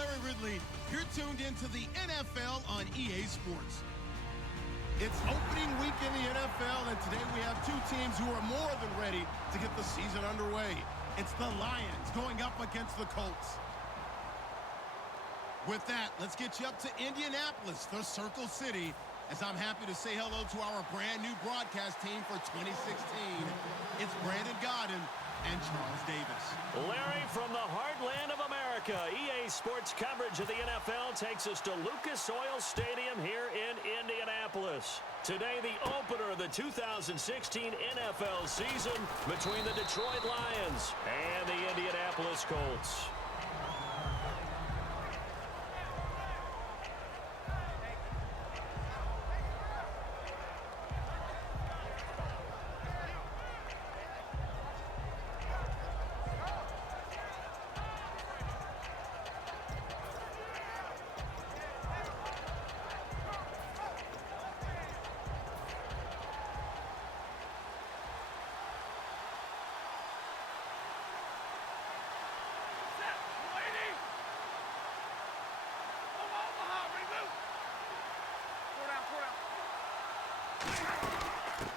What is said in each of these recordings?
Larry Ridley. You're tuned into the NFL on EA Sports. It's opening week in the NFL, and today we have two teams who are more than ready to get the season underway. It's the Lions going up against the Colts. With that, let's get you up to Indianapolis, the Circle City, as I'm happy to say hello to our brand new broadcast team for 2016. It's Brandon Godden and Charles Davis. Larry, from the heartland of America, EA Sports coverage of the NFL takes us to Lucas Oil Stadium here in Indianapolis. Today, the opener of the 2016 NFL season between the Detroit Lions and the Indianapolis Colts.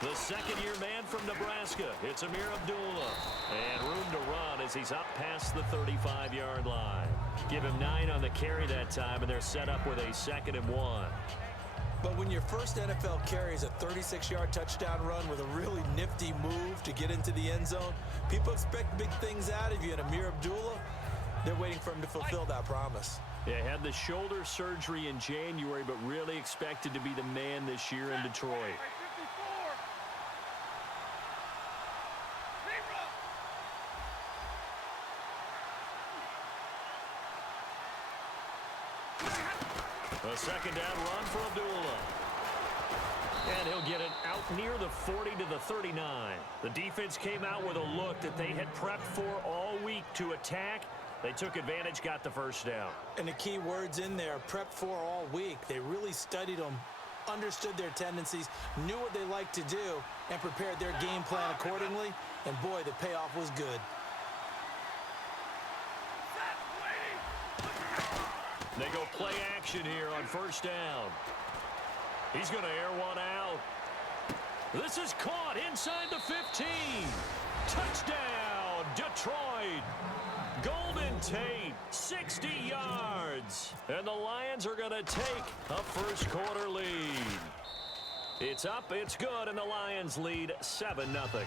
The second-year man from Nebraska, it's Amir Abdullah. And room to run as he's up past the 35-yard line. Give him 9 on the carry that time, and they're set up with a 2nd and 1. But when your first NFL carry is a 36-yard touchdown run with a really nifty move to get into the end zone, people expect big things out of you. And Amir Abdullah, they're waiting for him to fulfill that promise. Yeah, had the shoulder surgery in January, but really expected to be the man this year in Detroit. A second down run for Abdullah. And he'll get it out near the 40 to the 39. The defense came out with a look that they had prepped for all week to attack. They took advantage, got the first down. And the key words in there, prepped for all week. They really studied them, understood their tendencies, knew what they liked to do, and prepared their game plan accordingly. And boy, the payoff was good. They go play action here on first down. He's going to air one out. This is caught inside the 15. Touchdown, Detroit. Golden Tate, 60 yards. And the Lions are going to take a first-quarter lead. It's up, it's good, and the Lions lead 7-0.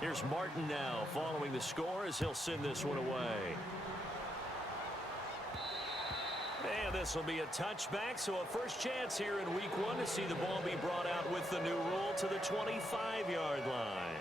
Here's Martin now following the score as he'll send this one away. And this will be a touchback, so a first chance here in week 1 to see the ball be brought out with the new rule to the 25-yard line.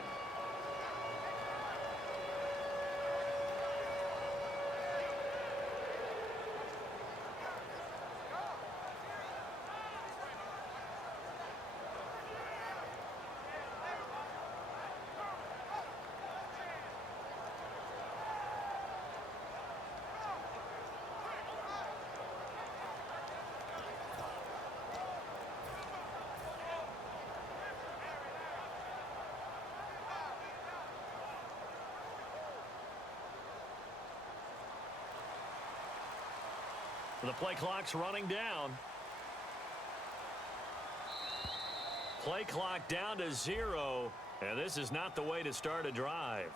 The play clock's running down. Play clock down to 0, and this is not the way to start a drive.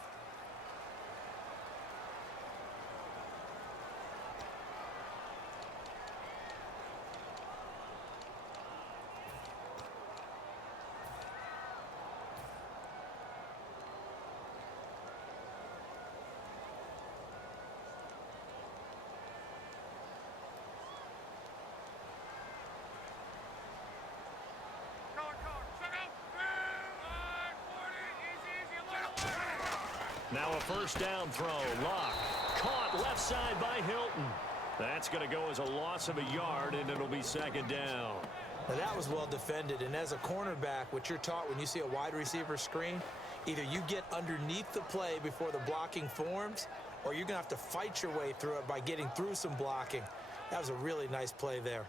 Now a first down throw. Lock. Caught left side by Hilton. That's going to go as a loss of a yard, and it'll be 2nd down. Now that was well defended, and as a cornerback, what you're taught when you see a wide receiver screen, either you get underneath the play before the blocking forms, or you're going to have to fight your way through it by getting through some blocking. That was a really nice play there.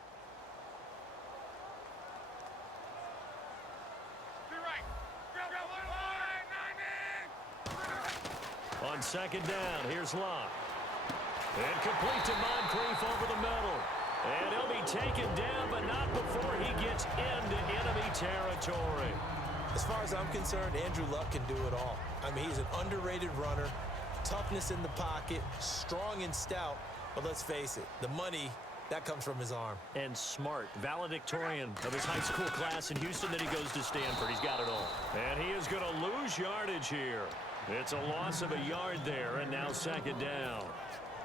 On second down, here's Locke. And complete to Moncrief over the middle. And he'll be taken down, but not before he gets into enemy territory. As far as I'm concerned, Andrew Luck can do it all. I mean, he's an underrated runner, toughness in the pocket, strong and stout. But let's face it, the money, that comes from his arm. And smart, valedictorian of his high school class in Houston. Then he goes to Stanford. He's got it all. And he is going to lose yardage here. It's a loss of a yard there, and now second down.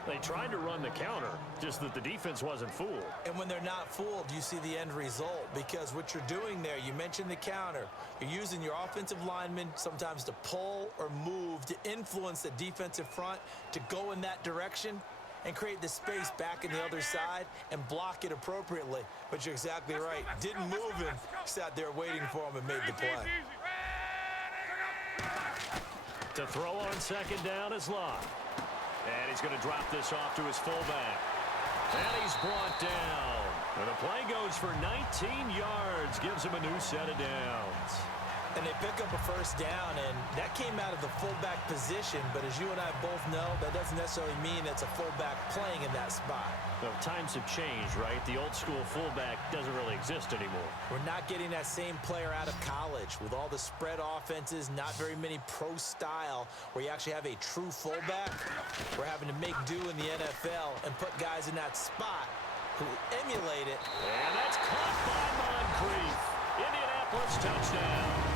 They tried to run the counter, just that the defense wasn't fooled. And when they're not fooled, you see the end result, because what you're doing there, you mentioned the counter. You're using your offensive linemen sometimes to pull or move to influence the defensive front to go in that direction and create the space back in the other side and block it appropriately. But you're exactly right. Didn't move him, sat there waiting for him and made the play. To throw on second down is Locke. And he's going to drop this off to his fullback. And he's brought down. And the play goes for 19 yards. Gives him a new set of downs. And they pick up a first down, and that came out of the fullback position. But as you and I both know, that doesn't necessarily mean it's a fullback playing in that spot. Well, times have changed, right? The old school fullback doesn't really exist anymore. We're not getting that same player out of college with all the spread offenses, not very many pro style where you actually have a true fullback. We're having to make do in the NFL and put guys in that spot who emulate it. And that's caught by Moncrief. Indianapolis touchdown.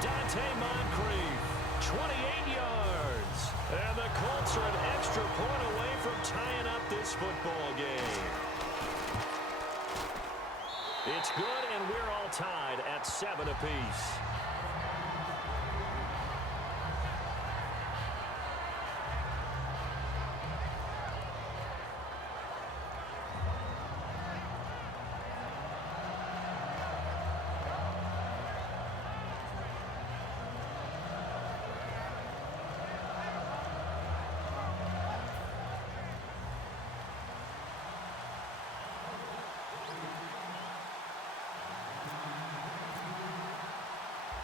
Dante Moncrief, 28 yards. And the Colts are an extra point away from tying up this football game. It's good, and we're all tied at 7 apiece.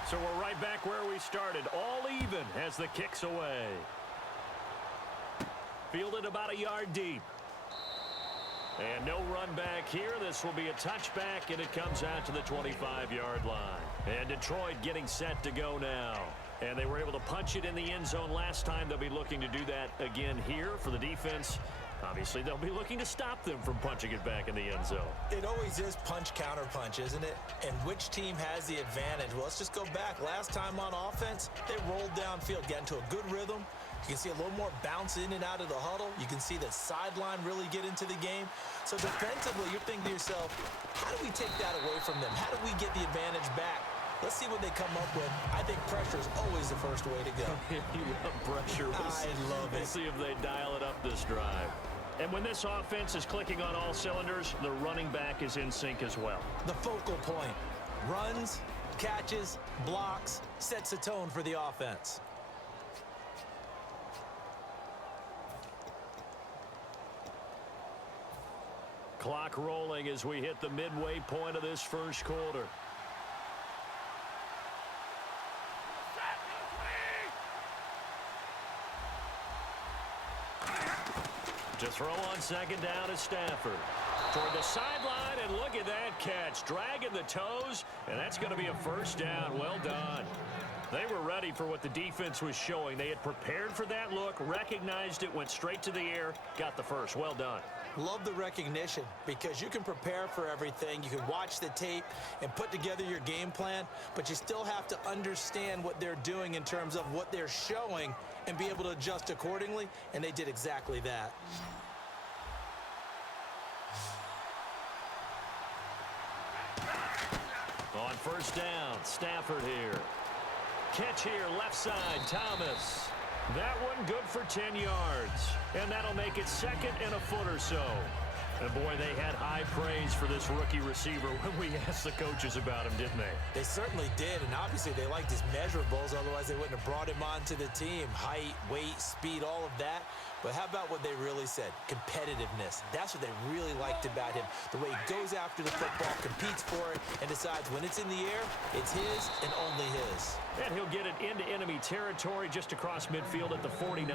So we're right back where we started, all even as the kick's away. Fielded about a yard deep. And no run back here. This will be a touchback, and it comes out to the 25-yard line. And Detroit getting set to go now. And they were able to punch it in the end zone last time. They'll be looking to do that again here for the defense. Obviously, they'll be looking to stop them from punching it back in the end zone. It always is punch-counter-punch, isn't it? And which team has the advantage? Well, let's just go back. Last time on offense, they rolled downfield, got into a good rhythm. You can see a little more bounce in and out of the huddle. You can see the sideline really get into the game. So defensively, you're thinking to yourself, how do we take that away from them? How do we get the advantage back? Let's see what they come up with. I think pressure is always the first way to go. You love pressure. I love it. We'll see if they dial it up this drive. And when this offense is clicking on all cylinders, the running back is in sync as well. The focal point. Runs, catches, blocks, sets the tone for the offense. Clock rolling as we hit the midway point of this first quarter. To throw on second down is Stafford. Toward the sideline, and look at that catch. Dragging the toes, and that's going to be a first down. Well done. They were ready for what the defense was showing. They had prepared for that look, recognized it, went straight to the air, got the first. Well done. Love the recognition, because you can prepare for everything. You can watch the tape and put together your game plan, but you still have to understand what they're doing in terms of what they're showing and be able to adjust accordingly, and they did exactly that. On first down, Stafford here. Catch here, left side, Thomas. That one good for 10 yards. And that'll make it second and a foot or so. And boy, they had high praise for this rookie receiver when we asked the coaches about him, didn't they? They certainly did, and obviously they liked his measurables, otherwise they wouldn't have brought him onto the team. Height, weight, speed, all of that. But how about what they really said? Competitiveness. That's what they really liked about him. The way he goes after the football, competes for it, and decides when it's in the air, it's his and only his. And he'll get it into enemy territory just across midfield at the 49.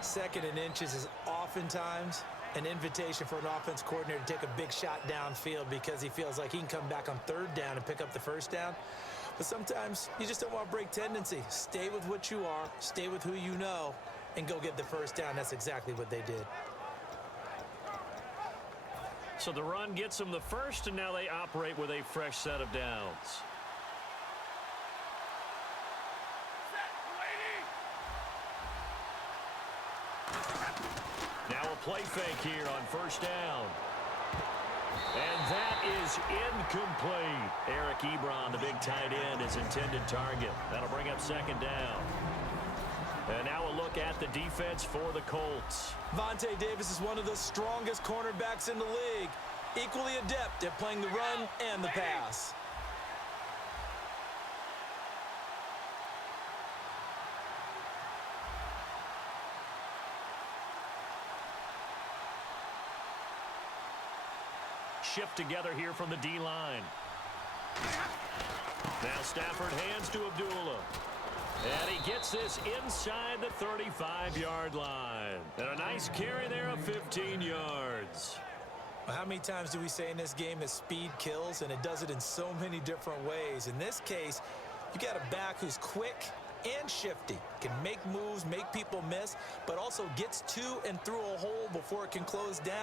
Second and inches is oftentimes an invitation for an offense coordinator to take a big shot downfield because he feels like he can come back on third down and pick up the first down. But sometimes you just don't want to break tendency. Stay with what you are, stay with who you know, and go get the first down. That's exactly what they did. So the run gets them the first, and now they operate with a fresh set of downs. Now a play fake here on first down. And that is incomplete. Eric Ebron, the big tight end, is intended target. That'll bring up second down. And now a look at the defense for the Colts. Vontae Davis is one of the strongest cornerbacks in the league. Equally adept at playing the run and the pass. Shift together here from the D-line. Now Stafford hands to Abdullah. And he gets this inside the 35-yard line. And a nice carry there of 15 yards. Well, how many times do we say in this game that speed kills, and it does it in so many different ways? In this case, you got a back who's quick and shifty, can make moves, make people miss, but also gets to and through a hole before it can close down.